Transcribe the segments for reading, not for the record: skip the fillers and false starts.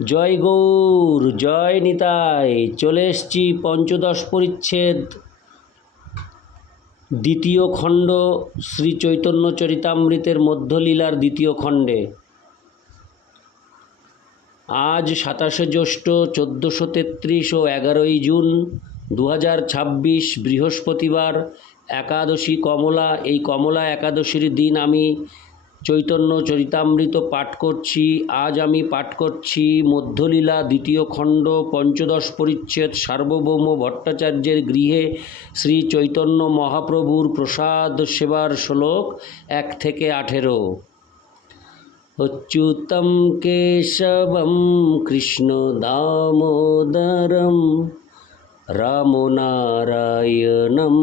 জয় গৌর, জয় নিতাই। চলে এসছি পঞ্চদশ পরিচ্ছেদ দ্বিতীয় খণ্ড শ্রী চৈতন্য চরিতামৃতের মধ্যলীলার দ্বিতীয় খণ্ডে। আজ 27শে জ্যৈষ্ঠ 1433 ও 11ই জুন 2026 বৃহস্পতিবার, একাদশী কমলা। এই কমলা একাদশীর দিন আমি চৈতন্য চরিতামৃত পাঠ করছি। আজ আমি পাঠ করছি মধ্যলীলা দ্বিতীয় খণ্ড পঞ্চদশ পরিচ্ছেদ সার্বভৌম ভট্টাচার্যের গৃহে শ্রী চৈতন্য মহাপ্রভুর প্রসাদ সেবার শ্লোক 1 থেকে 18। অচ্যুতম কেশবম কৃষ্ণ দামোদরম রাম নারায়ণম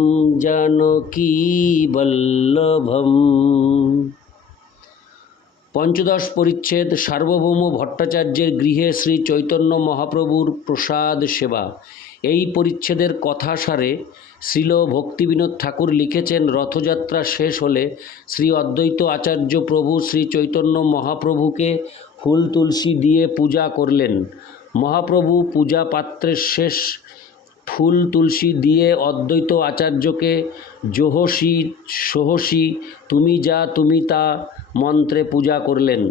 জানকী বল্লভম। পঞ্চদশ পরিচ্ছেদ সার্বভৌম ভট্টাচার্যের গৃহে শ্রী চৈতন্য মহাপ্রভুর প্রসাদ সেবা। এই পরিচ্ছেদের কথাসারে শ্রীল ভক্তিবিনোদ ঠাকুর লিখেছেন, রথযাত্রা শেষ হলে শ্রী অদ্বৈত আচার্য প্রভু শ্রী চৈতন্য মহাপ্রভুকে ফুল তুলসী দিয়ে পূজা করলেন। মহাপ্রভু পূজা পাত্রের শেষ ফুল তুলসী দিয়ে অদ্বৈত আচার্যকে জোহসি সোহসি তুমি যা তুমি তা মন্ত্রে পূজা করলেন।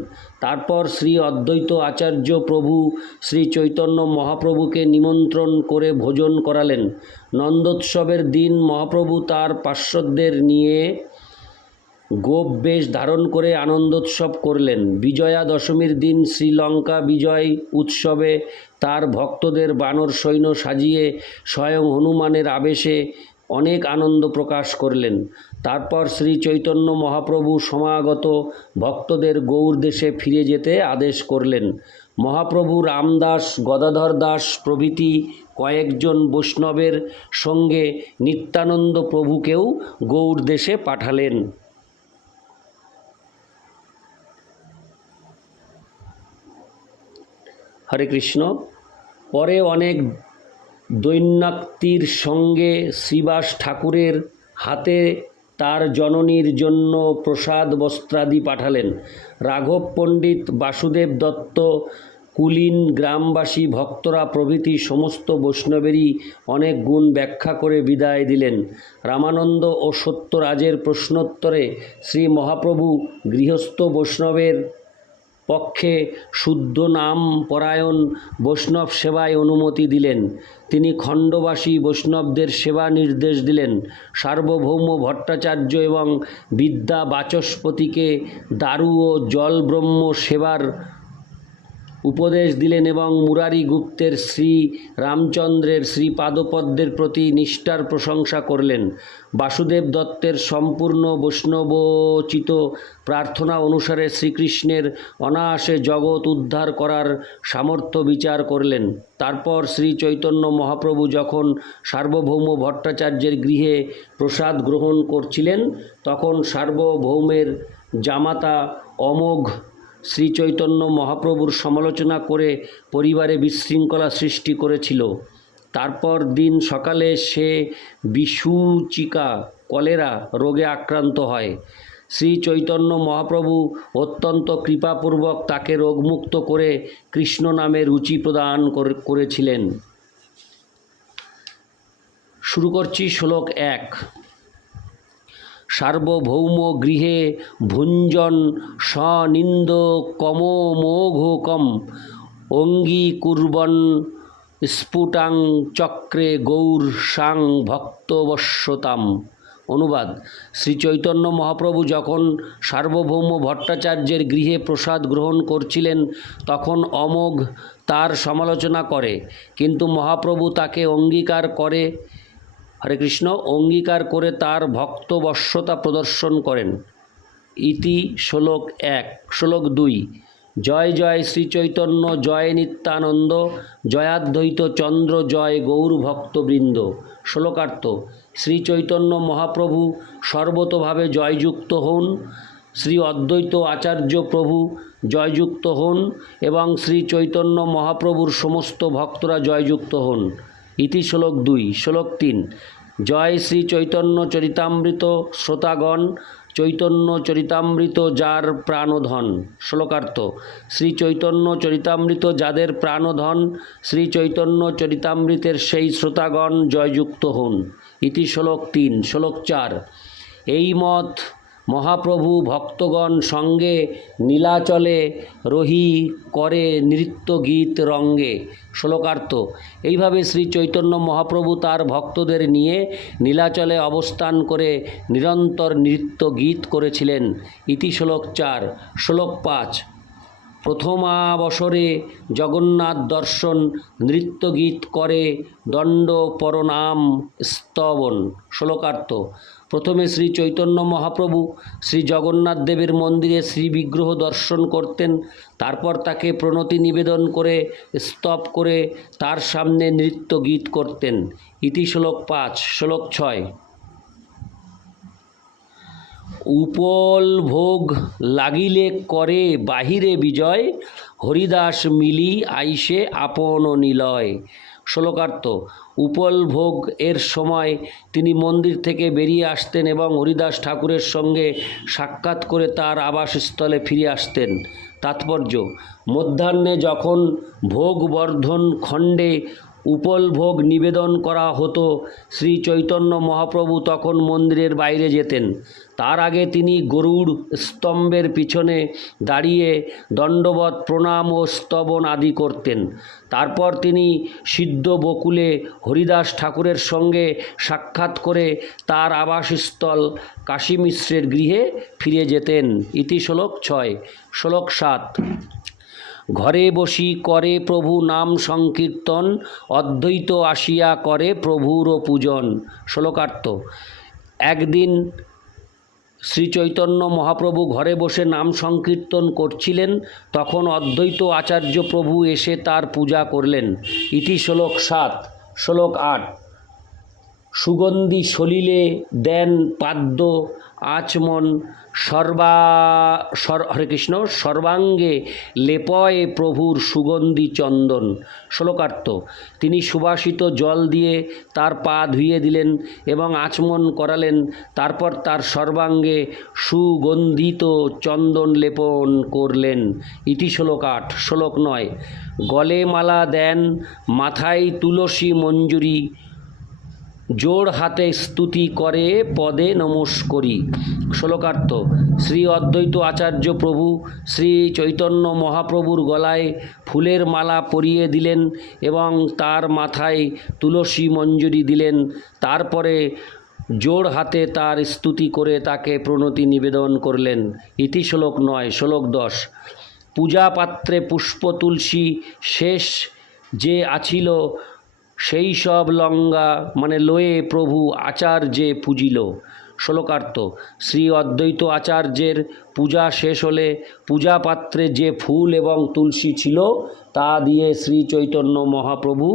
তারপর শ্রী অদ্বৈত আচার্য প্রভু শ্রী চৈতন্য মহাপ্রভুকে নিমন্ত্রণ করে ভোজন করালেন। নন্দোৎসবের দিন মহাপ্রভু তার পার্শ্বদের নিয়ে গোপ বেশ ধারণ করে আনন্দোৎসব করলেন। বিজয়া দশমীর দিন শ্রীলঙ্কা বিজয় উৎসবে তার ভক্তদের বানর সৈন্য সাজিয়ে স্বয়ং হনুমানের আবেশে অনেক আনন্দ প্রকাশ করলেন। তারপর শ্রী চৈতন্য মহাপ্রভু সমাগত ভক্তদের গৌর দেশে ফিরে যেতে আদেশ করলেন। মহাপ্রভু রামদাস, গদাধর দাস প্রভৃতি কয়েকজন বৈষ্ণবের সঙ্গে নিত্যানন্দ প্রভুকেও গৌর দেশে পাঠালেন। হরে কৃষ্ণ। পরে অনেক দৈন্যাক্তির সঙ্গে শ্রীবাস ঠাকুরের হাতে তার জননীর জন্য প্রসাদ বস্ত্রাদি পাঠালেন। রাঘব পণ্ডিত, বাসুদেব দত্ত, কুলীন গ্রামবাসী ভক্তরা প্রভৃতি সমস্ত বৈষ্ণবেরই অনেক গুণ ব্যাখ্যা করে বিদায় দিলেন। রামানন্দ ও সত্যরাজের প্রশ্নোত্তরে শ্রী মহাপ্রভু গৃহস্থ বৈষ্ণবের পক্ষে শুদ্ধ নাম পরায়ণ বৈষ্ণব সেবায় অনুমতি দিলেন। তিনি খণ্ডবাসী বৈষ্ণবদের সেবা নির্দেশ দিলেন। সার্বভৌম ভট্টাচার্য এবং বিদ্যা বাচস্পতিকে দারু ও জল ব্রহ্ম সেবার উপদেশ দিলেন এবং মুরারি গুপ্তের শ্রী রামচন্দ্রের শ্রীপাদপদ্মের প্রতি নিষ্ঠার প্রশংসা করলেন। বাসুদেব দত্তের সম্পূর্ণ বৈষ্ণবোচিত প্রার্থনা অনুসারে শ্রীকৃষ্ণের অনায়াসে জগৎ উদ্ধার করার সামর্থ্য বিচার করলেন। তারপর শ্রী চৈতন্য মহাপ্রভু যখন সার্বভৌম ভট্টাচার্যের গৃহে প্রসাদ গ্রহণ করছিলেন, তখন সার্বভৌমের জামাতা অমোঘ শ্রী চৈতন্য মহাপ্রভুর সমালোচনা করে পরিবারে বিশৃঙ্খলা সৃষ্টি করেছিল। তারপর দিন সকালে সে বিসূচিকা কলেরা রোগে আক্রান্ত হয়। শ্রী চৈতন্য মহাপ্রভু অত্যন্ত কৃপাপূর্বক তাকে রোগমুক্ত করে কৃষ্ণ নামে রুচি প্রদান করেছিলেন। শুরু করছি শ্লোক 1। সার্বভৌম গৃহে ভুঞ্জন স্বনিন্দ কমোমোঘকম অঙ্গীকুর্বন স্ফুটাং চক্রে গৌর সাং ভক্তবশ্যতাম। অনুবাদ: শ্রী চৈতন্য মহাপ্রভু যখন সার্বভৌম ভট্টাচার্যের গৃহে প্রসাদ গ্রহণ করছিলেন, তখন অমোঘ তার সমালোচনা করে, কিন্তু মহাপ্রভু তাকে অঙ্গীকার করে তার ভক্তবশ্যতা প্রদর্শন করেন। ইতি শ্লোক 1। শ্লোক 2। জয় জয় শ্রী চৈতন্য, জয় নিত্যানন্দ, জয়াদ্বৈত চন্দ্র, জয় গৌর ভক্তবৃন্দ। শ্লোকার্থ: শ্রী চৈতন্য মহাপ্রভু সর্বতোভাবে জয়যুক্ত হন, শ্রী অদ্বৈত আচার্য প্রভু জয়যুক্ত হন এবং শ্রী চৈতন্য মহাপ্রভুর সমস্ত ভক্তরা জয়যুক্ত হন। ইতি শ্লোক 2। শ্লোক 3। জয় শ্রী চৈতন্য চরিতামৃত শ্রোতাগণ, চৈতন্য চরিতামৃত যার প্রাণধন। শ্লোকার্থ: শ্রী চৈতন্য চরিতামৃত যাদের প্রাণধন, শ্রী চৈতন্য চরিতামৃতের সেই শ্রোতাগণ জয়যুক্ত হন। ইতি শ্লোক 3। শ্লোক 4। এই মত মহাপ্রভু ভক্তগণ সঙ্গে নীলাচলে রহি করে নৃত্য গীত রঙ্গে। শ্লোকার্থ: এইভাবে শ্রী চৈতন্য মহাপ্রভু তার ভক্তদের নিয়ে নীলাচলে অবস্থান করে নিরন্তর নৃত্য গীত করেছিলেন। ইতি শ্লোক 4। শ্লোক 5। প্রথমাবসরে জগন্নাথ দর্শন নৃত্যগীত করে দণ্ড পরনাম স্তবন। শ্লোকার্থ: প্রথমে শ্রী চৈতন্য মহাপ্রভু শ্রী জগন্নাথ দেবের মন্দিরে শ্রী বিগ্রহ দর্শন করতেন, তারপর তাকে প্রণতি নিবেদন করে স্তব করে তার সামনে নৃত্য গীত করতেন। ইতি শ্লোক 5। শ্লোক 6। উপল ভোগ লাগিলে করে বাহিরে বিজয়, হরিদাস মিলি আইসে আপন নিলয়। শ্লোকার্থ: উপল ভোগ এর সময় তিনি মন্দির থেকে বেরিয়ে আসতেন এবং হরিদাস ঠাকুরের সঙ্গে সাক্ষাৎ করে তার আবাসস্থলে ফিরে আসতেন। তাৎপর্য: মধ্যাহ্নে যখন ভোগ বর্ধন খণ্ডে উপল ভোগ নিবেদন করা হতো, শ্রী চৈতন্য মহাপ্রভু তখন মন্দিরের বাইরে যেতেন। তার আগে তিনি গরুড় স্তম্ভের পিছনে দাঁড়িয়ে দণ্ডবত প্রণাম ও স্তবন আদি করতেন। তারপর তিনি সিদ্ধ বকুলে হরিদাস ঠাকুরের সঙ্গে সাক্ষাৎ করে তার আবাসস্থল কাশী মিশ্রের গৃহে ফিরে যেতেন। ইতি শ্লোক 6। শ্লোক 7। ঘরে বসি করে প্রভু নাম সংকীর্তন, অদ্বৈত আসিয়া করে প্রভুর পূজন। শ্লোকার্থ: একদিন শ্রী চৈতন্য মহাপ্রভু ঘরে বসে নাম সংকীর্তন করছিলেন, তখন অদ্বৈত আচার্য প্রভু এসে তার পূজা করলেন। ইতি শ্লোক 7। শ্লোক 8। সুগন্ধি সলিলে দেন পাদ্য আচমন, হরে কৃষ্ণ, সর্বাঙ্গে লেপয়ে প্রভুর সুগন্ধি চন্দন। শ্লোকার্থ: তিনি সুবাসিত জল দিয়ে তার পা ধুইয়ে দিলেন এবং আচমন করালেন, তারপর তার সর্বাঙ্গে সুগন্ধিত চন্দন লেপন করলেন। ইতি শ্লোক 8। শ্লোক 9। গলে মালা দেন, মাথায় তুলসী মঞ্জুরি, জোড় হাতে স্তুতি করে পদে নমস্করি। শ্লোকার্থ: শ্রী অদ্বৈত আচার্য প্রভু শ্রী চৈতন্য মহাপ্রভুর গলায় ফুলের মালা পরিয়ে দিলেন এবং তার মাথায় তুলসী মঞ্জুরি দিলেন। তারপরে জোড় হাতে তার স্তুতি করে তাকে প্রণতি নিবেদন করলেন। ইতি শ্লোক 9। শ্লোক 10। পূজা পাত্রে পুষ্প তুলসী শেষ যে আছিল, সেই সব লঙ্গা লয়ে প্রভু আচার্যে পূজিল। শ্লোকার্থ: শ্রী অদ্বৈত আচার্যের পূজা শেষ হলে পূজা পাত্রে যে ফুল এবং তুলসী ছিল তা দিয়ে শ্রী চৈতন্য মহাপ্রভু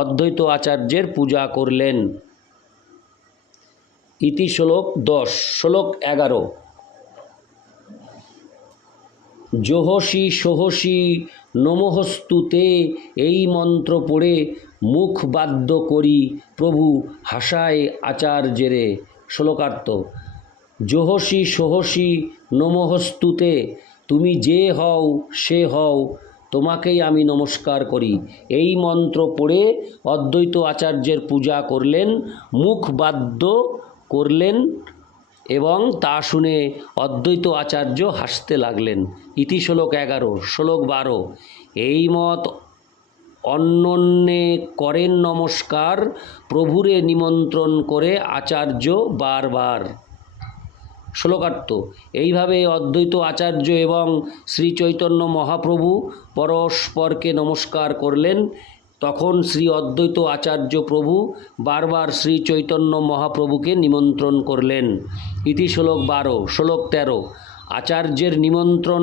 অদ্বৈত আচার্যের পূজা করলেন। ইতি শ্লোক 10। শ্লোক 11। জোহসি সোহসি নমঃস্তুতে, এই মন্ত্র পড়ে মুখ বাদ্য করি প্রভু হাসায় আচার্যেরে। শ্লোকার্থ: জোহসি সোহসি নমঃস্তুতে, তুমি যে হও সে হও, তোমাকেই আমি নমস্কার করি। এই মন্ত্র পড়ে অদ্বৈত আচার্যের পূজা করলেন, মুখ বাদ্য করলেন এবং তা শুনে অদ্বৈত আচার্য হাসতে লাগলেন। ইতি শ্লোক 11। শ্লোক 12। এই মত অন্যন্যে করেন নমস্কার, প্রভুরে নিমন্ত্রণ করে আচার্য বারবার। শ্লোকার্থ: এইভাবে অদ্বৈত আচার্য এবং শ্রী চৈতন্য মহাপ্রভু পরস্পরকে নমস্কার করলেন। তখন শ্রী অদ্বৈত আচার্য প্রভু বারবার শ্রী চৈতন্য মহাপ্রভুকে নিমন্ত্রণ করলেন। ইতি শ্লোক 12। শ্লোক 13। আচার্যের নিমন্ত্রণ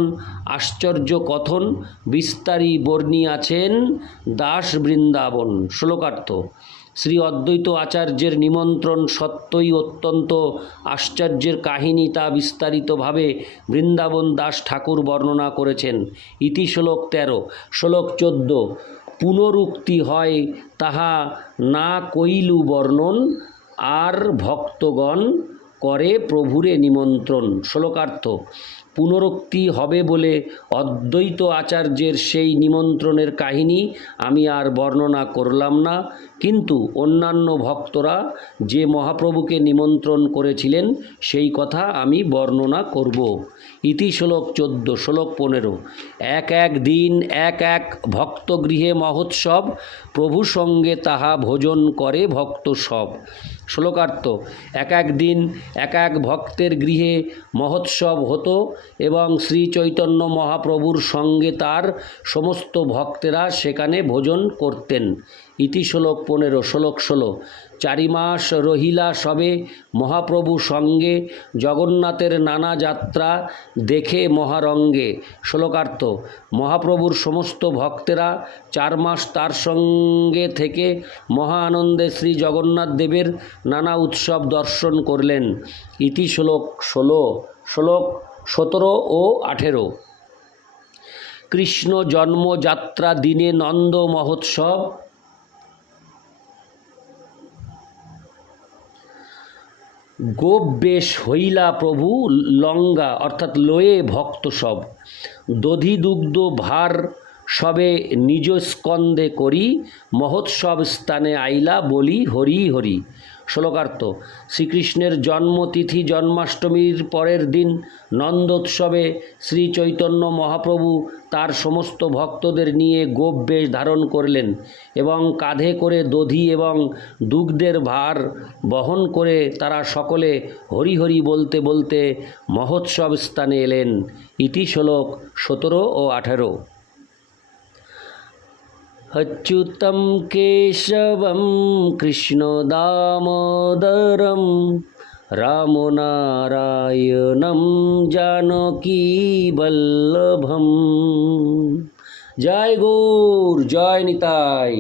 আশ্চর্য কথন, বিস্তারী বর্ণিয়াছেন দাস বৃন্দাবন। শ্লোকার্থ: শ্রী অদ্বৈত আচার্যের নিমন্ত্রণ সত্যই অত্যন্ত আশ্চর্যের কাহিনী, তা বিস্তারিতভাবে বৃন্দাবন দাস ঠাকুর বর্ণনা করেছেন। ইতি শ্লোক 13। শ্লোক 14। পুনরুক্তি হয় তাহা না কইলু বর্ণন, আর ভক্তগণ করে প্রভুরে নিমন্ত্রণ। শ্লোকার্থ: পুনরুক্তি হবে বলে অদ্বৈত আচার্যের সেই নিমন্ত্রণের কাহিনী আমি আর বর্ণনা করলাম না, কিন্তু অন্যান্য ভক্তরা যে মহাপ্রভুকে নিমন্ত্রণ করেছিলেন সেই কথা আমি বর্ণনা করব। ইতি শ্লোক 14। শ্লোক 15। এক এক দিন এক এক ভক্তগৃহে মহোৎসব, প্রভু সঙ্গে তাহা ভোজন করে ভক্ত সব। শ্লোকার্থ: এক এক দিন এক এক ভক্তের গৃহে মহোৎসব হতো এবং শ্রী চৈতন্য মহাপ্রভুর সঙ্গে তার সমস্ত ভক্তেরা সেখানে ভোজন করতেন। ইতি শ্লোক 15। শ্লোক 16। 4 মাস রহিলা সবে মহাপ্রভু সঙ্গে, জগন্নাথের নানা যাত্রা দেখে মহারঙ্গে। শ্লোকার্থ: মহাপ্রভুর সমস্ত ভক্তেরা 4 মাস তার সঙ্গে থেকে মহা আনন্দে শ্রী জগন্নাথ দেবের নানা উৎসব দর্শন করলেন। ইতি শ্লোক 16। শ্লোক 17 ও 18। কৃষ্ণ জন্মযাত্রা দিনে নন্দ মহোৎসব, গোপ বেশ হইলা প্রভু লঙ্গা অর্থাৎ লয়ে ভক্ত সব, দধি দুগ্ধ ভার সবে নিজ স্কন্দে করি, মহোৎসব স্থানে আইলা বলি হরি হরি। শ্লোকার্থ: শ্রীকৃষ্ণের জন্মতিথি জন্মাষ্টমীর পরের দিন নন্দোৎসবে শ্রী চৈতন্য মহাপ্রভু তার সমস্ত ভক্তদের নিয়ে গোপ বেশ ধারণ করলেন এবং কাঁধে করে দধি এবং দুগ্ধের ভার বহন করে তারা সকলে হরি হরি বলতে বলতে মহোৎসব স্থানে এলেন। ইতি শ্লোক 17 ও 18। अच्युतं केशवं कृष्ण दामोदरं रामनारायणं जानकी वल्लभं। जय गौर, जय निताई।